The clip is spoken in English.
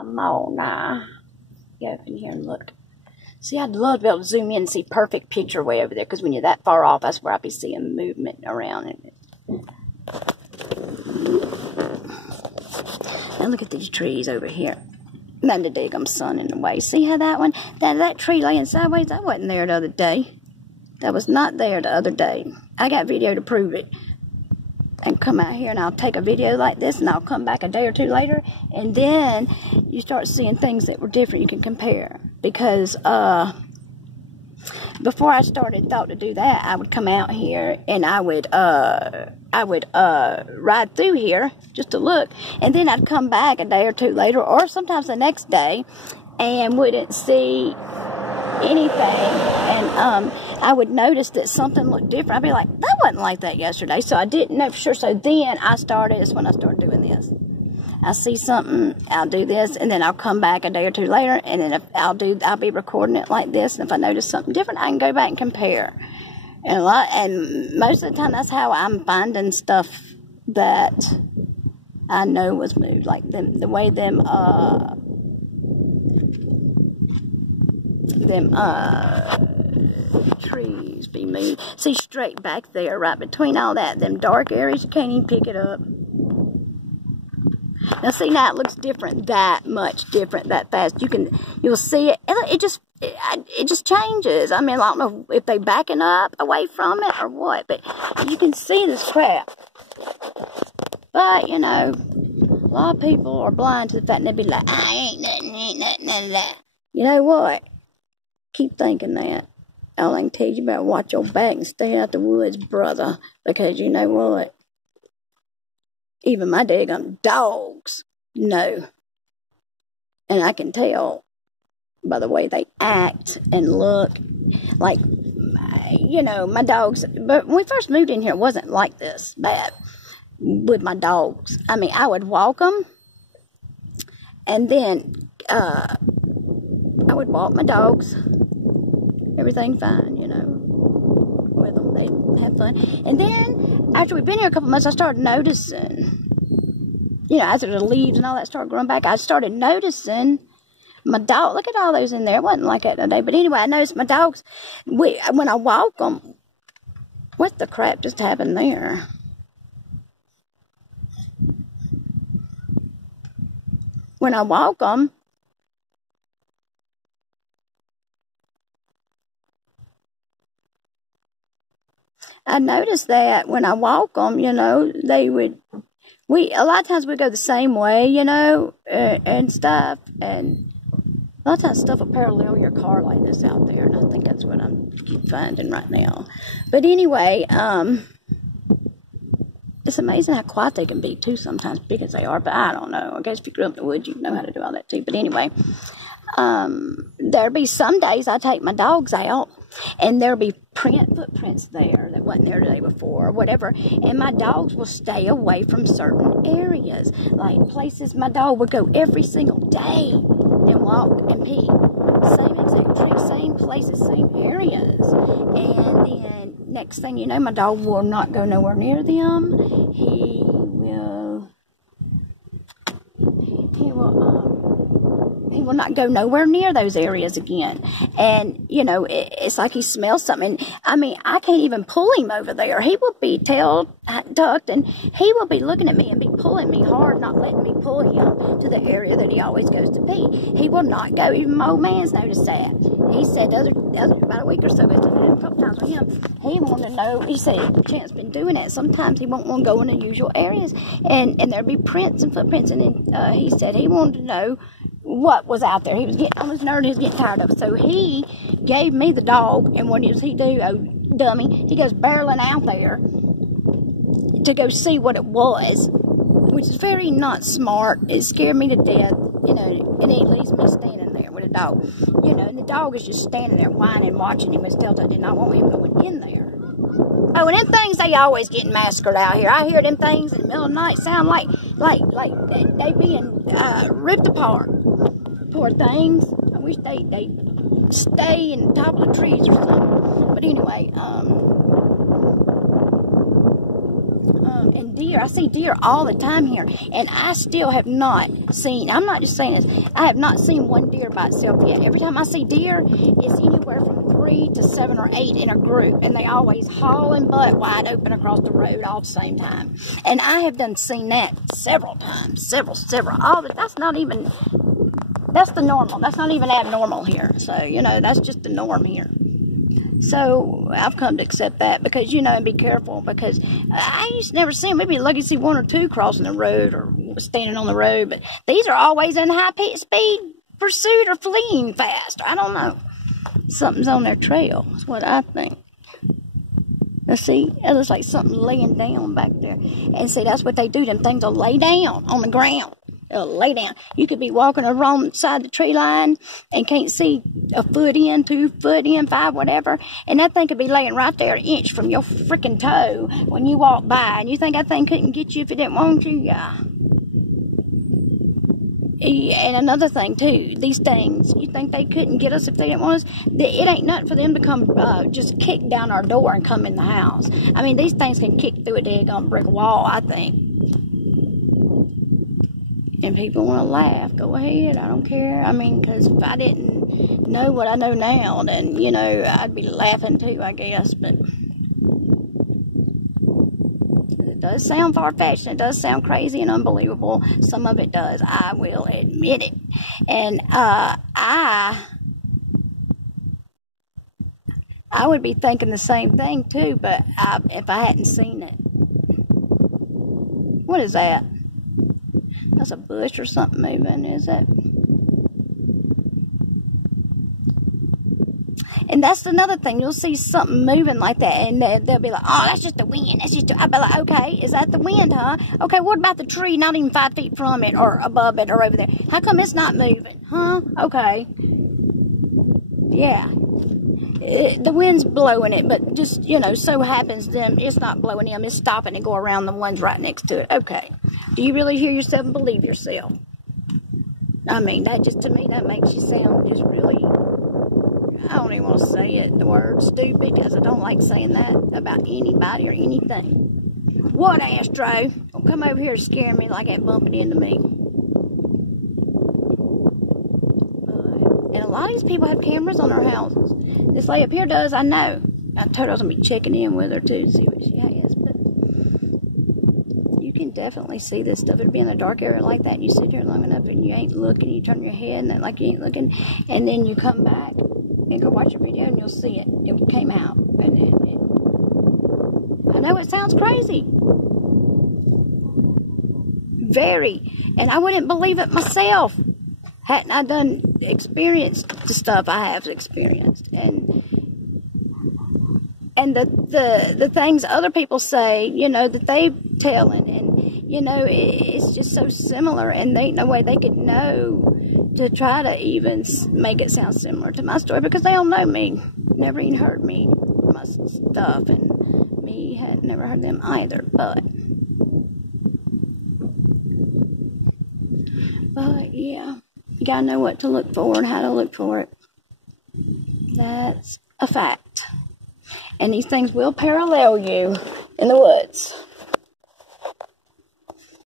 Come on now. Go up in here and look. See, I'd love to be able to zoom in and see perfect picture way over there, because when you're that far off, that's where I'd be seeing movement around it. Now look at these trees over here. Time to dig them, sun in the way. See how that one, that tree laying sideways, that wasn't there the other day. That was not there the other day. I got video to prove it. And come out here and I'll take a video like this and I'll come back a day or two later, and then you start seeing things that were different you can compare. Because before I thought to do that, I would come out here and I would ride through here just to look, and then I'd come back a day or two later, or sometimes the next day, and wouldn't see anything, and I would notice that something looked different. I'd be like, that wasn't like that yesterday, so I didn't know for sure. So then that's when I started doing this. I see something, I'll do this, and then I'll come back a day or two later, and then I'll be recording it like this, and if I notice something different, I can go back and compare. And most of the time, that's how I'm finding stuff that I know was moved, like the way them trees be moved. See, straight back there, right between all that, them dark areas, you can't even pick it up. Now see, now it looks different, that much different, that fast. You'll see it. It just changes. I mean, I don't know if they backing up away from it or what, but you can see this crap. But you know, a lot of people are blind to the fact, and they be like, ain't nothing. You know what? Keep thinking that. All I can tell you about, watch your back and stay out the woods, brother. Because you know what? Even my daggone dogs know. And I can tell by the way they act and look. Like, you know, my dogs. But when we first moved in here, it wasn't like this bad with my dogs. I mean, I would walk them. And then I would walk my dogs. Everything fine, you know, with them. They have fun. And then, after we've been here a couple months, I started noticing, you know, after the leaves and all that started growing back, I started noticing my dog. Look at all those in there. It wasn't like that today. But anyway, I noticed my dogs, when I walk them, what the crap just happened there? When I walk them, I noticed that when I walk them, you know, a lot of times we go the same way, you know, and stuff, and a lot of times stuff will parallel your car like this out there, and I think that's what I'm finding right now. But anyway, it's amazing how quiet they can be, too, sometimes, big as they are, but I don't know. I guess if you grew up in the woods, you know how to do all that, too. But anyway, there'll be some days I take my dogs out, and there'll be footprints there that wasn't there the day before, or whatever, and my dogs will stay away from certain areas, like places my dog would go every single day and walk and pee. Same exact tree, same places, same areas. And then next thing you know, my dog will not go nowhere near them. He will not go nowhere near those areas again. And, you know, it's like he smells something. I mean, I can't even pull him over there. He will be tail tucked, and he will be looking at me and be pulling me hard, not letting me pull him to the area that he always goes to pee. He will not go. Even my old man's noticed that. He said about a week or so ago, a couple times with him, he wanted to know, he said, Chance been doing that. Sometimes he won't want to go in the usual areas, and there'll be prints and footprints, and then he said he wanted to know what was out there. He was getting on his nerve, and he was getting tired of it. So he gave me the dog, and what does he do? Oh, dummy. He goes barreling out there to go see what it was, which is very not smart. It scared me to death, you know, and he leaves me standing there with a dog, you know, and the dog is just standing there whining, watching him, and still did not want him going in there. Oh, and them things, they always getting massacred out here. I hear them things in the middle of the night sound like they being ripped apart. Poor things. I wish they stay in the top of the trees or something. But anyway, And deer, I see deer all the time here. And I still have not seen, I'm not just saying this, I have not seen one deer by itself yet. Every time I see deer, it's anywhere from 3 to 7 or 8 in a group. And they always hauling butt wide open across the road all at the same time. And I have seen that several times. Several. That's not even, that's the normal. That's not even abnormal here. So, you know, that's just the norm here. So I've come to accept that because, you know, and be careful because I used to never see them. Maybe lucky to see 1 or 2 crossing the road or standing on the road. But these are always in high speed pursuit or fleeing fast. I don't know. Something's on their trail is what I think. Let's see. It looks like something laying down back there. And see, that's what they do. Them things will lay down on the ground. They'll lay down. You could be walking around side the tree line and can't see a foot in, 2 foot in, 5, whatever. And that thing could be laying right there an inch from your freaking toe when you walk by. And you think that thing couldn't get you if it didn't want you? Yeah. And another thing, too, these things, you think they couldn't get us if they didn't want us? It ain't nothing for them to come just kick down our door and come in the house. I mean, these things can kick through a daggone brick wall, I think. And people want to laugh, go ahead, I don't care. I mean, because if I didn't know what I know now, then, you know, I'd be laughing too, I guess. But it does sound far-fetched, it does sound crazy and unbelievable. Some of it does, I will admit it. And I would be thinking the same thing too, but if I hadn't seen it. What is that? That's a bush or something moving, is it? And that's another thing. You'll see something moving like that, and they'll be like, oh, that's just the wind. That's just I'll be like, okay, is that the wind, huh? Okay, what about the tree not even 5 feet from it or above it or over there? How come it's not moving, huh? Okay. Yeah. The wind's blowing it, but just, you know, so happens them it's not blowing them, it's stopping and go around the ones right next to it. Okay. Do you really hear yourself and believe yourself? I mean, that just, to me, that makes you sound just really, I don't even want to say it, the word stupid, because I don't like saying that about anybody or anything. What, Astro? Don't come over here scaring me like that, bumping into me. And a lot of these people have cameras on their houses. This lady up here does, I know. I told her I was going to be checking in with her too to see what she has. But you can definitely see this stuff. It'd be in a dark area like that and you sit there long enough and you ain't looking. You turn your head and like you ain't looking. And then you come back and go watch your video and you'll see it. It came out. And I know it sounds crazy. Very. And I wouldn't believe it myself. Hadn't I experienced the stuff I have experienced, and the things other people say, you know, that they tell, and you know, it's just so similar, and there ain't no way they could know to try to even make it sound similar to my story because they don't know me, never even heard me, my stuff, and me had never heard them either, but yeah. You gotta know what to look for and how to look for it. That's a fact. And these things will parallel you in the woods.